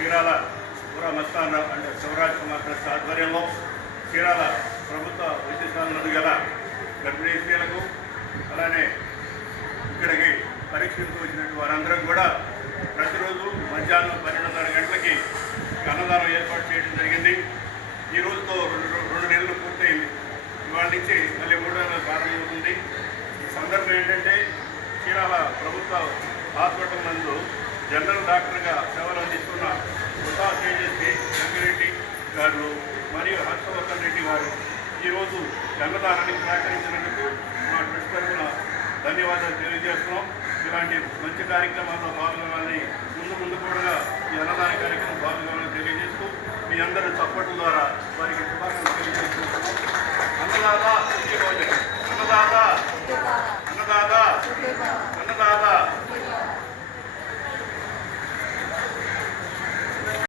చీరాల మస్తాన్ అంటే శివరాజ్ కుమార్ ట్రస్ట్ ఆధ్వర్యంలో చీరాల ప్రభుత్వ వైద్యశాల నందు గల గర్భిణీ స్త్రీలకు అలానే ఇక్కడికి పరీక్షలకు వచ్చినటువంటి వారందరం కూడా ప్రతిరోజు మధ్యాహ్నం 12:30 గంటలకి అన్నదానం ఏర్పాటు చేయడం జరిగింది. ఈ రోజుతో రెండు నెలలు పూర్తయింది. ఇవాళ నుంచి మళ్ళీ 3వ నెల ప్రారంభమవుతుంది. ఈ సందర్భం ఏంటంటే చీరాల ప్రభుత్వ హాస్పిటల్ నందు జనరల్ డాక్టర్గా సేవలు అందిస్తున్న ఉషా తేజస్వి రంగిరెడ్డి గారు మరియు హర్షవర్ధన్ రెడ్డి వారు ఈరోజు అన్నదానానికి సహకరించినందుకు మా ట్రస్ట్ తరఫున ధన్యవాదాలు తెలియజేస్తున్నాం. ఇలాంటి మంచి కార్యక్రమాల్లో పాల్గొనాలని ముందు కూడా ఈ అన్నదాన కార్యక్రమం పాల్గొనాలని తెలియజేస్తూ మీ అందరూ చప్పట్ల ద్వారా వారికి శుభాకాంక్షలు తెలియజేస్తున్నాం. అన్నదాత అన్నదాత అన్నదాత అన్నదాత